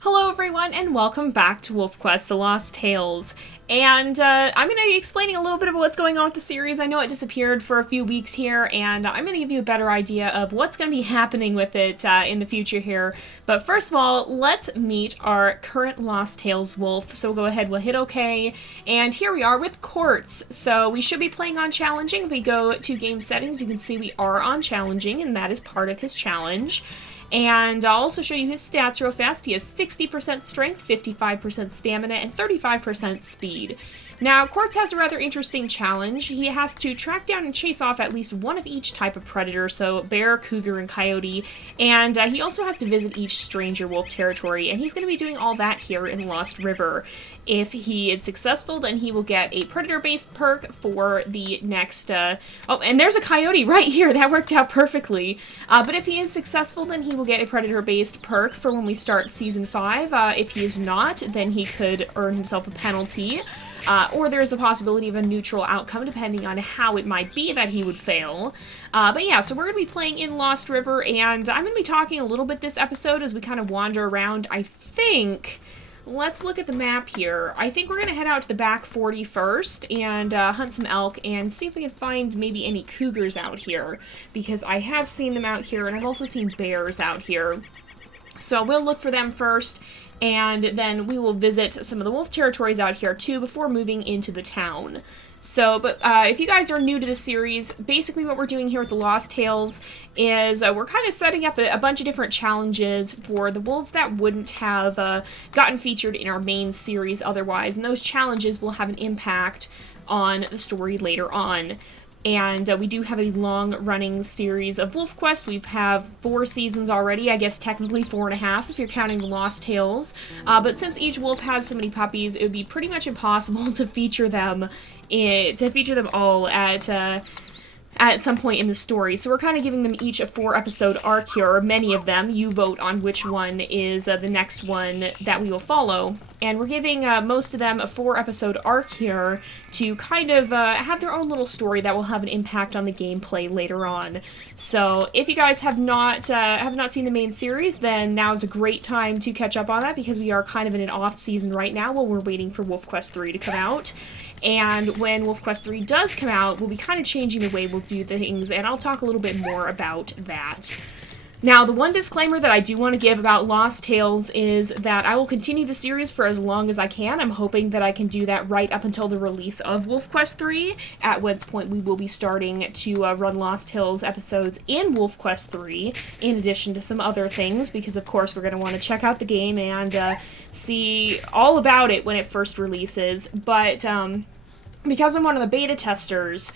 Hello everyone, and welcome back to WolfQuest, The Lost Tales. And I'm going to be explaining a little bit about what's going on with the series. I know it disappeared for a few weeks here, and I'm going to give you a better idea of what's going to be happening with it in the future here. But first of all, let's meet our current Lost Tales wolf. So we'll go ahead, we'll hit OK, and here we are with Quartz. So we should be playing on challenging. If we go to game settings, you can see we are on challenging, and that is part of his challenge. And I'll also show you his stats real fast. He has 60% strength, 55% stamina, and 35% speed. Now, Quartz has a rather interesting challenge. He has to track down and chase off at least one of each type of predator, so bear, cougar, and coyote, and he also has to visit each stranger wolf territory, and he's going to be doing all that here in Lost River. If he is successful, then he will get a predator-based perk for the next, oh, and there's a coyote right here, that worked out perfectly. But if he is successful, then he will get a predator-based perk for when we start Season 5. If he is not, then he could earn himself a penalty. Or there's the possibility of a neutral outcome, depending on how it might be that he would fail. But yeah, so we're going to be playing in Lost River, and I'm going to be talking a little bit this episode as we kind of wander around. I think, let's look at the map here. I think we're going to head out to the back 40 first, and hunt some elk, and see if we can find maybe any cougars out here, because I have seen them out here, and I've also seen bears out here. So we'll look for them first, and then we will visit some of the wolf territories out here too before moving into the town. So, but if you guys are new to this series, basically what we're doing here with the Lost Tales is we're kind of setting up a bunch of different challenges for the wolves that wouldn't have gotten featured in our main series otherwise, and those challenges will have an impact on the story later on. And we do have a long-running series of WolfQuest. We have 4 seasons already, I guess technically 4.5 if you're counting the Lost Tales. But since each wolf has so many puppies, it would be pretty much impossible to feature them all at some point in the story. So we're kind of giving them each a 4-episode arc here, or many of them. You vote on which one is the next one that we will follow. And we're giving most of them a 4-episode arc here to kind of have their own little story that will have an impact on the gameplay later on. So if you guys have not seen the main series, then now is a great time to catch up on that, because we are kind of in an off season right now while we're waiting for WolfQuest 3 to come out. And when WolfQuest 3 does come out, we'll be kind of changing the way we'll do things, and I'll talk a little bit more about that. Now, the one disclaimer that I do want to give about Lost Tales is that I will continue the series for as long as I can. I'm hoping that I can do that right up until the release of WolfQuest 3, at which point we will be starting to run Lost Tales episodes in WolfQuest 3, in addition to some other things, because of course we're going to want to check out the game and see all about it when it first releases. But because I'm one of the beta testers,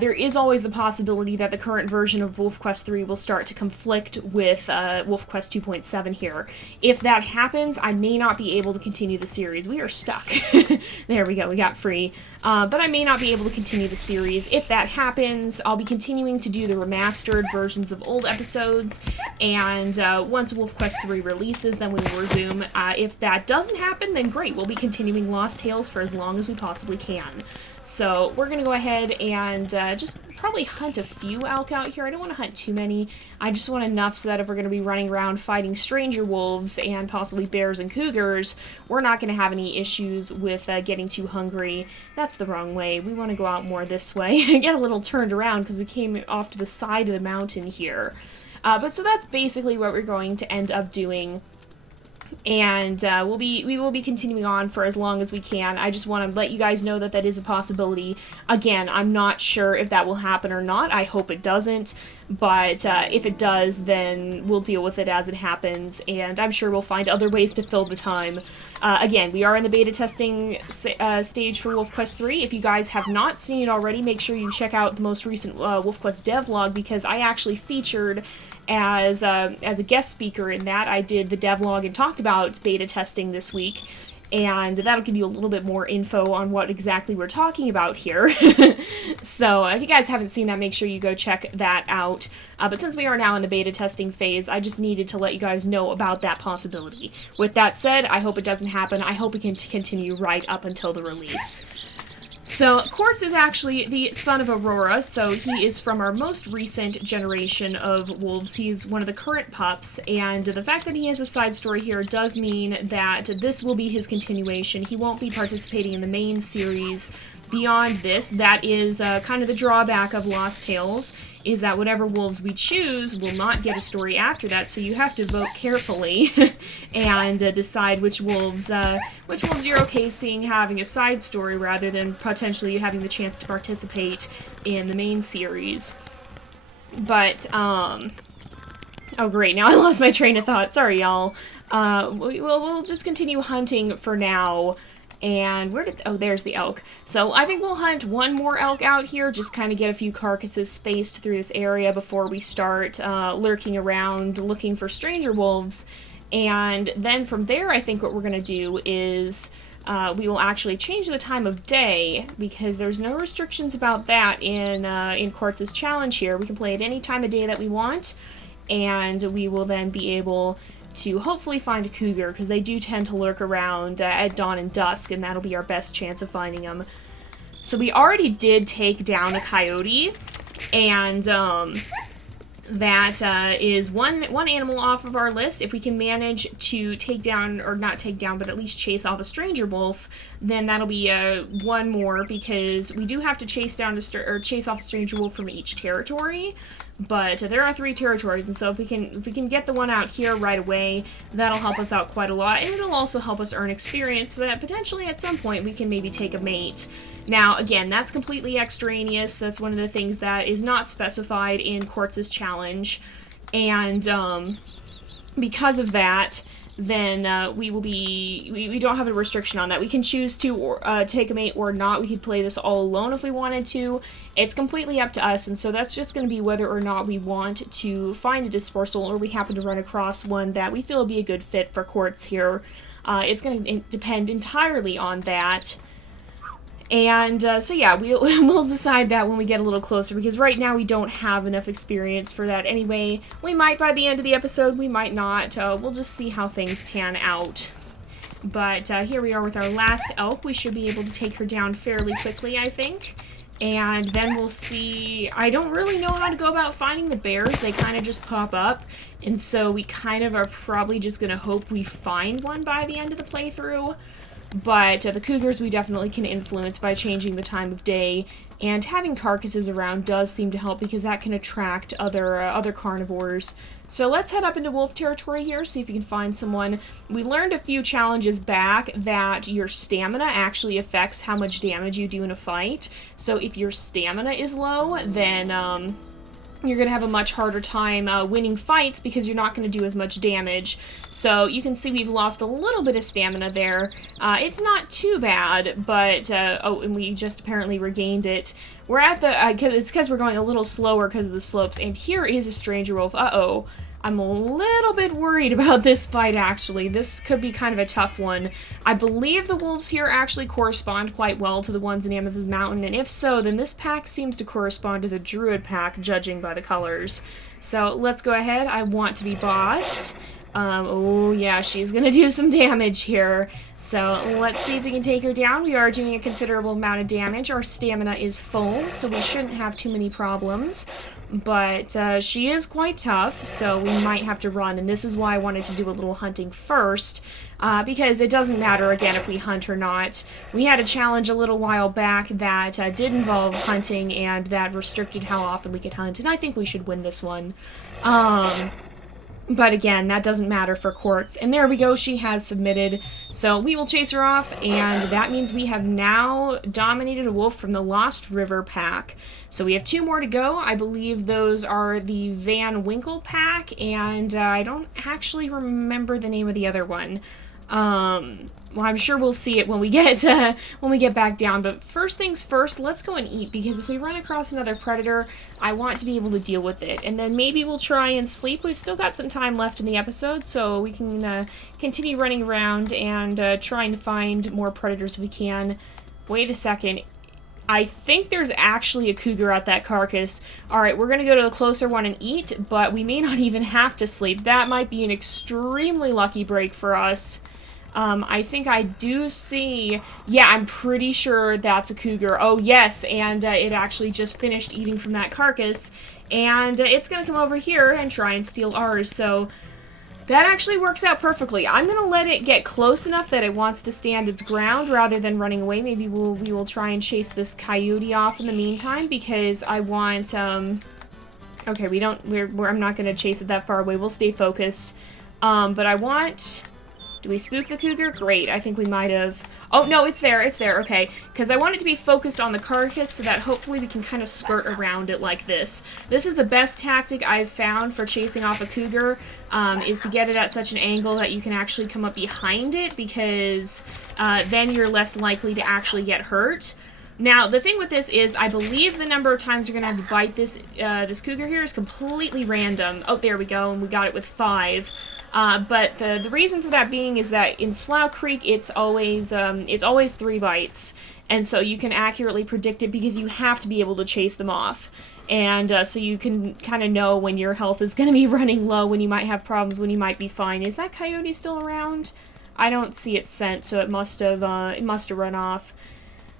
there is always the possibility that the current version of WolfQuest 3 will start to conflict with WolfQuest 2.7 here. If that happens, I may not be able to continue the series. We are stuck. There we go, we got free. But I may not be able to continue the series. If that happens, I'll be continuing to do the remastered versions of old episodes, and once WolfQuest 3 releases, then we will resume. If that doesn't happen, then great, we'll be continuing Lost Tales for as long as we possibly can. So we're going to go ahead and just probably hunt a few elk out here. I don't want to hunt too many. I just want enough so that if we're going to be running around fighting stranger wolves and possibly bears and cougars, we're not going to have any issues with getting too hungry. That's the wrong way. We want to go out more this way. I get a little turned around because we came off to the side of the mountain here. But so that's basically what we're going to end up doing. And we will be continuing on for as long as we can. I just want to let you guys know that that is a possibility. Again, I'm not sure if that will happen or not. I hope it doesn't. But if it does, then we'll deal with it as it happens. And I'm sure we'll find other ways to fill the time. Again, we are in the beta testing stage for WolfQuest 3. If you guys have not seen it already, make sure you check out the most recent WolfQuest devlog, because I actually featured as a guest speaker in that. I did the devlog and talked about beta testing this week, and that'll give you a little bit more info on what exactly we're talking about here. So if you guys haven't seen that, make sure you go check that out. But since we are now in the beta testing phase, I just needed to let you guys know about that possibility. With that said, I hope it doesn't happen. I hope we can continue right up until the release. So, Quartz is actually the son of Aurora, so he is from our most recent generation of wolves. He's one of the current pups, and the fact that he has a side story here does mean that this will be his continuation. He won't be participating in the main series beyond this. That is kind of the drawback of Lost Tales, is that whatever wolves we choose will not get a story after that, so you have to vote carefully and decide which wolves you're okay seeing having a side story rather than potentially having the chance to participate in the main series. But, oh great, now I lost my train of thought. Sorry, y'all. We'll just continue hunting for now. And oh, there's the elk. So I think we'll hunt one more elk out here, just kind of get a few carcasses spaced through this area before we start lurking around looking for stranger wolves. And then from there, I think what we're going to do is we will actually change the time of day, because there's no restrictions about that in Quartz's challenge here. We can play at any time of day that we want, and we will then be able to hopefully find a cougar, because they do tend to lurk around at dawn and dusk, and that'll be our best chance of finding them. So we already did take down a coyote, and that is one animal off of our list. If we can manage to take down, or not take down, but at least chase off a stranger wolf, then that'll be one more, because we do have to chase down chase off a stranger wolf from each territory. But there are 3 territories, and so if we can get the one out here right away, that'll help us out quite a lot, and it'll also help us earn experience so that potentially at some point we can maybe take a mate. Now, again, that's completely extraneous. That's one of the things that is not specified in Quartz's challenge, and because of that, then we don't have a restriction on that. We can choose to take a mate or not. We could play this all alone if we wanted to. It's completely up to us, and so that's just going to be whether or not we want to find a dispersal, or we happen to run across one that we feel would be a good fit for Quartz here. It's going to depend entirely on that. And so yeah, we'll decide that when we get a little closer, because right now we don't have enough experience for that anyway. We might by the end of the episode, we might not. We'll just see how things pan out. But here we are with our last elk. We should be able to take her down fairly quickly, I think. And then we'll see. I don't really know how to go about finding the bears. They kind of just pop up. And so we kind of are probably just going to hope we find one by the end of the playthrough. But the cougars we definitely can influence by changing the time of day, and having carcasses around does seem to help, because that can attract other carnivores. So let's head up into wolf territory here, see if we can find someone. We learned a few challenges back that your stamina actually affects how much damage you do in a fight. So if your stamina is low, then you're going to have a much harder time winning fights, because you're not going to do as much damage. So you can see we've lost a little bit of stamina there. It's not too bad, but, oh, and we just apparently regained it. We're at the, it's because we're going a little slower because of the slopes, and here is a stranger wolf. Uh-oh. I'm a little bit worried about this fight, actually. This could be kind of a tough one. I believe the wolves here actually correspond quite well to the ones in Amethyst Mountain, and if so, then this pack seems to correspond to the Druid pack, judging by the colors. So let's go ahead. I want to be boss. Oh yeah, she's gonna do some damage here. So let's see if we can take her down. We are doing a considerable amount of damage. Our stamina is full, so we shouldn't have too many problems. But she is quite tough, so we might have to run, and this is why I wanted to do a little hunting first, because it doesn't matter, again, if we hunt or not. We had a challenge a little while back that did involve hunting, and that restricted how often we could hunt, and I think we should win this one. But again, that doesn't matter for Quartz. And there we go, she has submitted. So we will chase her off, and that means we have now dominated a wolf from the Lost River pack. So we have 2 more to go. I believe those are the Van Winkle pack, and I don't actually remember the name of the other one. Well, I'm sure we'll see it when we get back down, but first things first, let's go and eat, because if we run across another predator, I want to be able to deal with it, and then maybe we'll try and sleep. We've still got some time left in the episode, so we can continue running around and trying to find more predators if we can. Wait a second. I think there's actually a cougar at that carcass. Alright, we're going to go to a closer one and eat, but we may not even have to sleep. That might be an extremely lucky break for us. I think I do see, yeah, I'm pretty sure that's a cougar. Oh, yes, and it actually just finished eating from that carcass, and it's going to come over here and try and steal ours, so that actually works out perfectly. I'm going to let it get close enough that it wants to stand its ground rather than running away. Maybe we will try and chase this coyote off in the meantime, because I want, okay, I'm not going to chase it that far away. We'll stay focused. But I want... Do we spook the cougar? Great, I think we might have... Oh, no, it's there, okay. Because I want it to be focused on the carcass so that hopefully we can kind of skirt around it like this. This is the best tactic I've found for chasing off a cougar, is to get it at such an angle that you can actually come up behind it, because then you're less likely to actually get hurt. Now, the thing with this is, I believe the number of times you're going to have to bite this cougar here is completely random. Oh, there we go, and we got it with 5. But the reason for that being is that in Slough Creek, it's always 3 bites, and so you can accurately predict it because you have to be able to chase them off. And so you can kind of know when your health is going to be running low, when you might have problems, when you might be fine. Is that coyote still around? I don't see its scent, so it must have run off.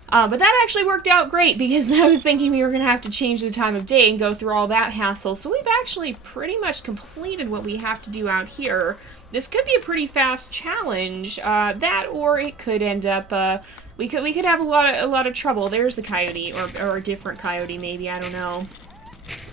But that actually worked out great, because I was thinking we were going to have to change the time of day and go through all that hassle. So we've actually pretty much completed what we have to do out here. This could be a pretty fast challenge, that, or it could end up, we could have a lot of trouble. There's the coyote, or a different coyote maybe, I don't know.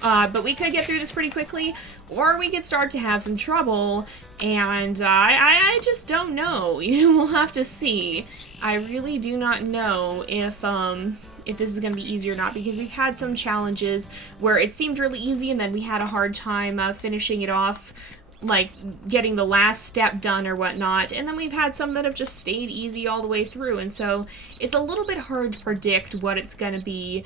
But we could get through this pretty quickly, or we could start to have some trouble, and I just don't know. We'll have to see. I really do not know if this is going to be easy or not, because we've had some challenges where it seemed really easy, and then we had a hard time finishing it off, like getting the last step done or whatnot, and then we've had some that have just stayed easy all the way through, and so it's a little bit hard to predict what it's going to be.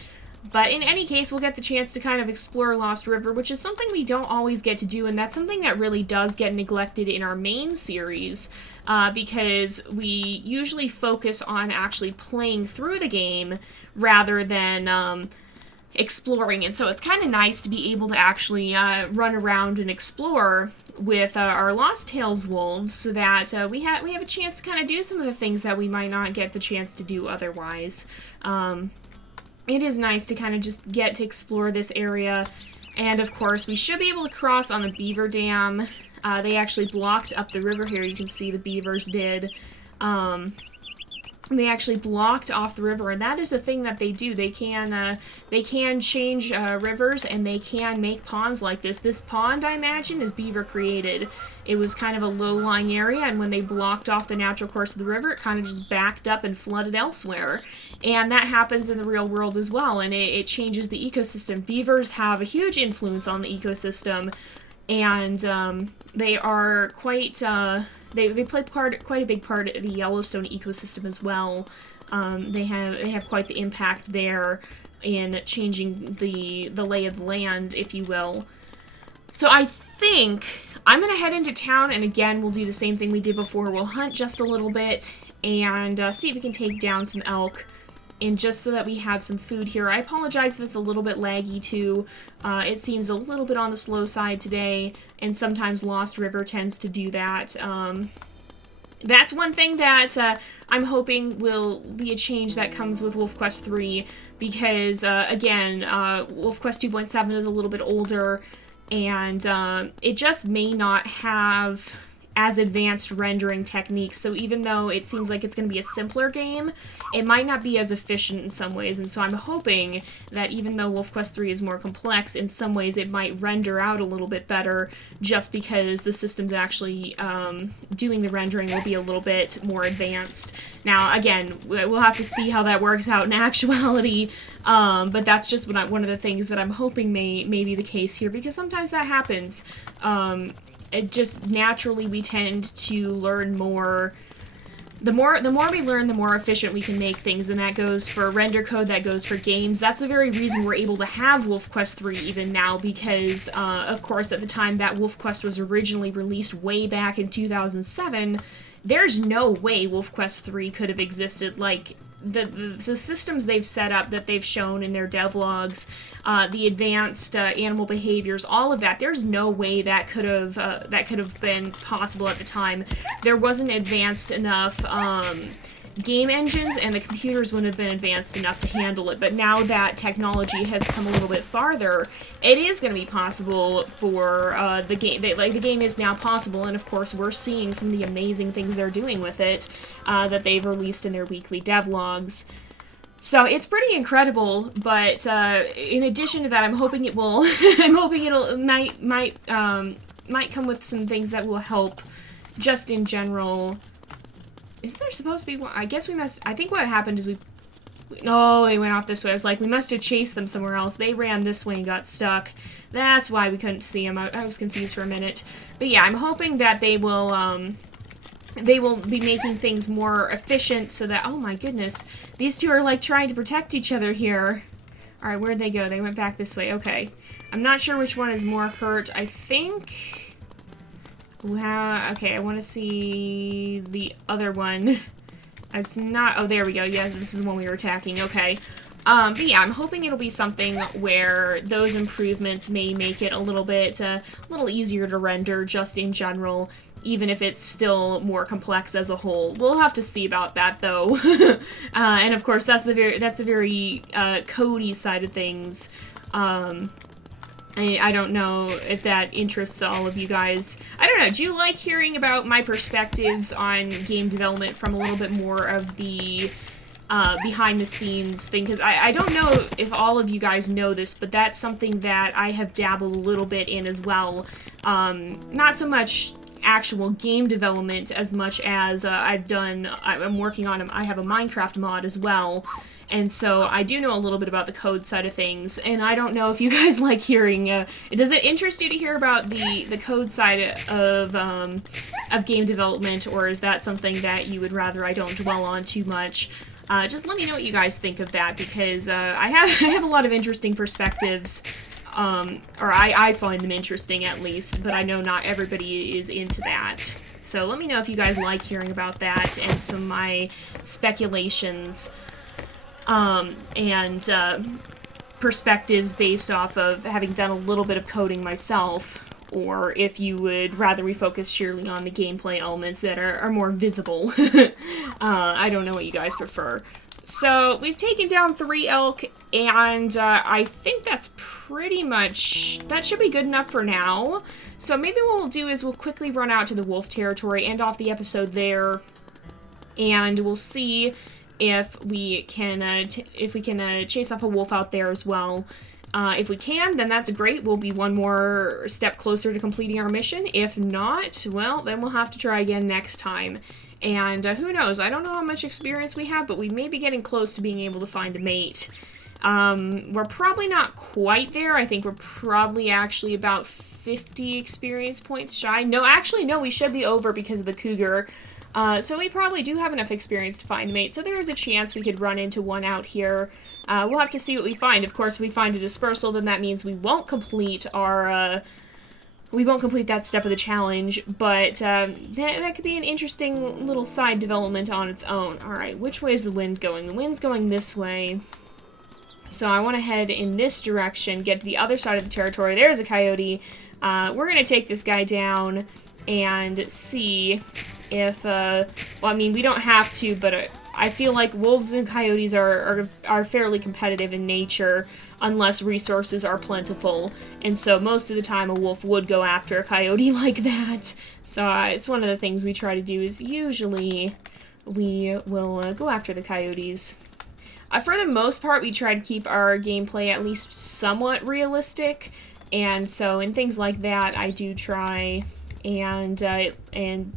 But in any case, we'll get the chance to kind of explore Lost River, which is something we don't always get to do, and that's something that really does get neglected in our main series, because we usually focus on actually playing through the game rather than exploring, and so it's kind of nice to be able to actually run around and explore with our Lost Tales wolves, so that we have a chance to kind of do some of the things that we might not get the chance to do otherwise. It is nice to kind of just get to explore this area, and of course we should be able to cross on the beaver dam. They actually blocked up the river here, you can see the beavers did. They actually blocked off the river, and that is a thing that they do. They can change rivers, and they can make ponds like this. This pond, I imagine, is beaver created. It was kind of a low-lying area, and when they blocked off the natural course of the river, it kind of just backed up and flooded elsewhere. And that happens in the real world as well, and it changes the ecosystem. Beavers have a huge influence on the ecosystem, and they are quite... They play quite a big part of the Yellowstone ecosystem as well. They have quite the impact there in changing the lay of the land, if you will. So I think I'm going to head into town, and again, we'll do the same thing we did before. We'll hunt just a little bit and see if we can take down some elk. And just so that we have some food here. I apologize if it's a little bit laggy too. It seems a little bit on the slow side today, and sometimes Lost River tends to do that. That's one thing that I'm hoping will be a change that comes with WolfQuest 3, because again, WolfQuest 2.7 is a little bit older, and it just may not have as advanced rendering techniques, so even though it seems like it's going to be a simpler game, it might not be as efficient in some ways, and so I'm hoping that even though WolfQuest 3 is more complex, in some ways it might render out a little bit better, just because the system's actually doing the rendering will be a little bit more advanced. Now, again, we'll have to see how that works out in actuality, but that's just one of the things that I'm hoping may be the case here, because sometimes that happens. It just naturally we tend to learn more. The more we learn, the more efficient we can make things, and that goes for render code, that goes for games. That's the very reason we're able to have WolfQuest 3 even now, because, of course, at the time that WolfQuest was originally released way back in 2007, there's no way WolfQuest 3 could have existed. Like, the systems they've set up that they've shown in their devlogs, the advanced animal behaviors, all of that. There's no way that could have been possible at the time. There wasn't advanced enough game engines, and the computers wouldn't have been advanced enough to handle it. But now that technology has come a little bit farther, it is going to be possible for the game. The game is now possible, and of course we're seeing some of the amazing things they're doing with it that they've released in their weekly devlogs. So it's pretty incredible. But in addition to that, I'm hoping it will. I'm hoping might come with some things that will help, just in general. Isn't there supposed to be one? I guess we must... I think what happened is oh, they went off this way. I was like, we must have chased them somewhere else. They ran this way and got stuck. That's why we couldn't see them. I was confused for a minute. But yeah, I'm hoping that they will be making things more efficient so that... Oh my goodness. These two are like trying to protect each other here. Alright, where'd they go? They went back this way. Okay. I'm not sure which one is more hurt. I think... okay, I want to see the other one. It's not... Oh, there we go. Yeah, this is the one we were attacking. Okay. But yeah, I'm hoping it'll be something where those improvements may make it a little easier to render just in general, even if it's still more complex as a whole. We'll have to see about that, though. And of course, that's the very codey side of things. I don't know if that interests all of you guys. I don't know, do you like hearing about my perspectives on game development from a little bit more of the behind-the-scenes thing? Because I don't know if all of you guys know this, but that's something that I have dabbled a little bit in as well. Not so much actual game development as much as I'm working on, I have a Minecraft mod as well. And so I do know a little bit about the code side of things, and I don't know if you guys like hearing, does it interest you to hear about the code side of game development, or is that something that you would rather I don't dwell on too much? Just let me know what you guys think of that, because I have a lot of interesting perspectives, or I find them interesting at least, but I know not everybody is into that. So let me know if you guys like hearing about that and some of my speculations. And perspectives based off of having done a little bit of coding myself, or if you would rather we focus sheerly on the gameplay elements that are more visible. I don't know what you guys prefer. So, we've taken down 3 elk, and I think that's pretty much... That should be good enough for now. So maybe what we'll do is we'll quickly run out to the wolf territory, end off the episode there, and we'll see if we can chase off a wolf out there as well. If we can, then that's great. We'll be one more step closer to completing our mission. If not, well, then we'll have to try again next time. And who knows? I don't know how much experience we have, but we may be getting close to being able to find a mate. We're probably not quite there. I think we're probably actually about 50 experience points shy. No, actually, no, we should be over because of the cougar. So we probably do have enough experience to find a mate, so there is a chance we could run into one out here. We'll have to see what we find. Of course, if we find a dispersal, then that means we won't complete our, that step of the challenge, but that could be an interesting little side development on its own. Alright, which way is the wind going? The wind's going this way. So I want to head in this direction, get to the other side of the territory. There's a coyote. We're going to take this guy down and see if, well, I mean, we don't have to, but I feel like wolves and coyotes are fairly competitive in nature, unless resources are plentiful, and so most of the time a wolf would go after a coyote like that. So it's one of the things we try to do, is usually we will go after the coyotes. For the most part, we try to keep our gameplay at least somewhat realistic, and so in things like that, I do try and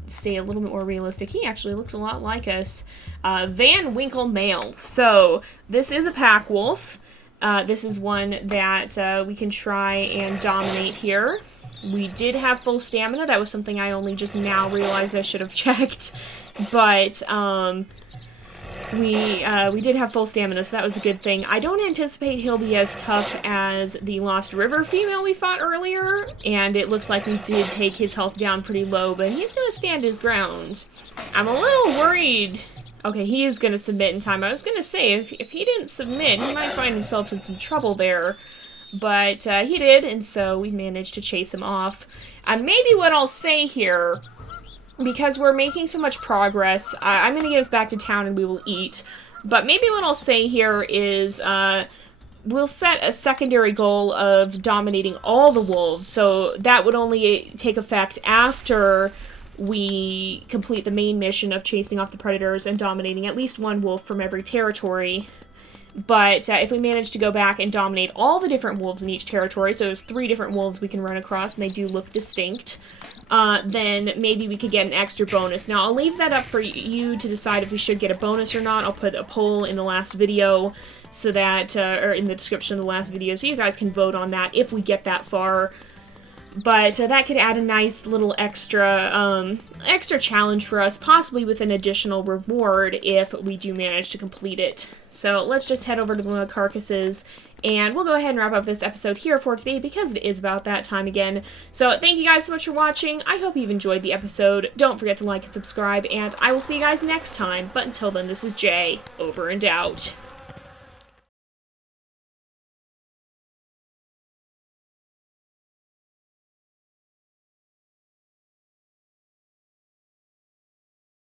stay a little bit more realistic. He actually looks a lot like us. Van Winkle male. So this is a pack wolf. This is one that we can try and dominate here. We did have full stamina. That was something I only just now realized I should have checked. But we did have full stamina, so that was a good thing. I don't anticipate he'll be as tough as the Lost River female we fought earlier, and it looks like we did take his health down pretty low, but he's gonna stand his ground. I'm a little worried Okay, he is going to submit in time. I was going to say, if he didn't submit, he might find himself in some trouble there. But he did, and so we managed to chase him off. And maybe what I'll say here, because we're making so much progress, I'm going to get us back to town and we will eat. But maybe what I'll say here is we'll set a secondary goal of dominating all the wolves. So that would only take effect after we complete the main mission of chasing off the predators and dominating at least one wolf from every territory. But if we manage to go back and dominate all the different wolves in each territory, so there's 3 different wolves we can run across, and they do look distinct, then maybe we could get an extra bonus. Now, I'll leave that up for you to decide if we should get a bonus or not. I'll put a poll in the last video, so that, or in the description of the last video, so you guys can vote on that if we get that far. But that could add a nice little extra challenge for us, possibly with an additional reward if we do manage to complete it. So let's just head over to the carcasses, and we'll go ahead and wrap up this episode here for today, because it is about that time again. So thank you guys so much for watching. I hope you've enjoyed the episode. Don't forget to like and subscribe, and I will see you guys next time. But until then, this is Jay, over and out.